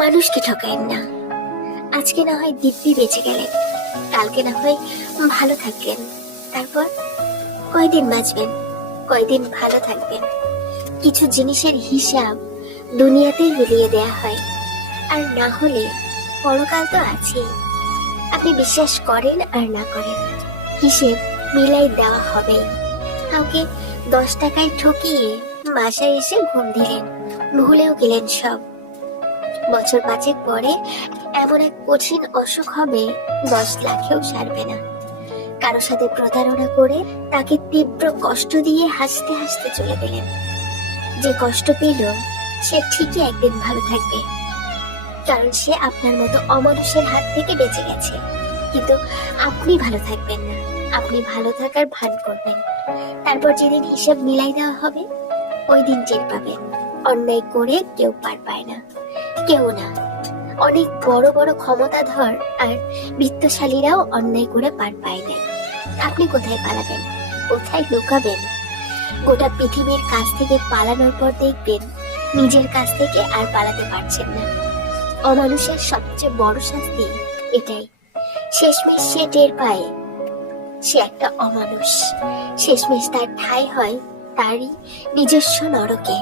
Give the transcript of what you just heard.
মানুষকে ঠকায়েন না। আজকে না হয় দিব্যি বেঁচে গেলেন, কালকে না হয় ভালো থাকলেন, তারপর কয়দিন বাঁচবেন, কয়দিন ভালো থাকবেন। কিছু জিনিসের হিসাব দুনিয়াতেই মিলিয়ে দেয়া হয়, আর না হলে পরকাল তো আছেই। আপনি বিশ্বাস করেন আর না করেন, হিসেব মিলাই দেওয়া হবে। কাউকে 10 টাকায় ঠকিয়ে বাসায় এসে ঘুম দিলেন, ভুলেও গেলেন সব। বছর 5 পরে এমন এক কঠিন অসুখ হবে, 10 লাখেও সারবে না। কারো সাথে প্রতারণা করে তাকে তীব্র কষ্ট দিয়ে হাসতে হাসতে চলে গেলেন। যে কষ্ট পেল সে ঠিকই একদিন ভালো থাকবে, কারণ সে আপনার মতো অমানুষের হাত থেকে বেঁচে গেছে। কিন্তু আপনি ভালো থাকবেন না, আপনি ভালো থাকার ভান করবেন। তারপর যেদিন হিসাব মিলাই দেওয়া হবে, ওই দিন টের পাবেন অন্যায় করে কেউ পার পায় না, কেউ না। অনেক বড় বড় ক্ষমতাধর আর বিত্তশালীরাও অন্যায় করে পার পায় নাই। আপনি কোথায় পালাবেন, কোথায় লুকাবেন? গোটা পৃথিবীর কাছ থেকে পালানোর পর দেখবেন নিজের কাছ থেকে আর পালাতে পারছেন না। অমানুষের সবচেয়ে বড় শাস্তি এটাই, শেষমেশ সে টের পায় সে একটা অমানুষ। শেষমেশ তার ঠাঁই হয় তারই নিজস্ব নরকে।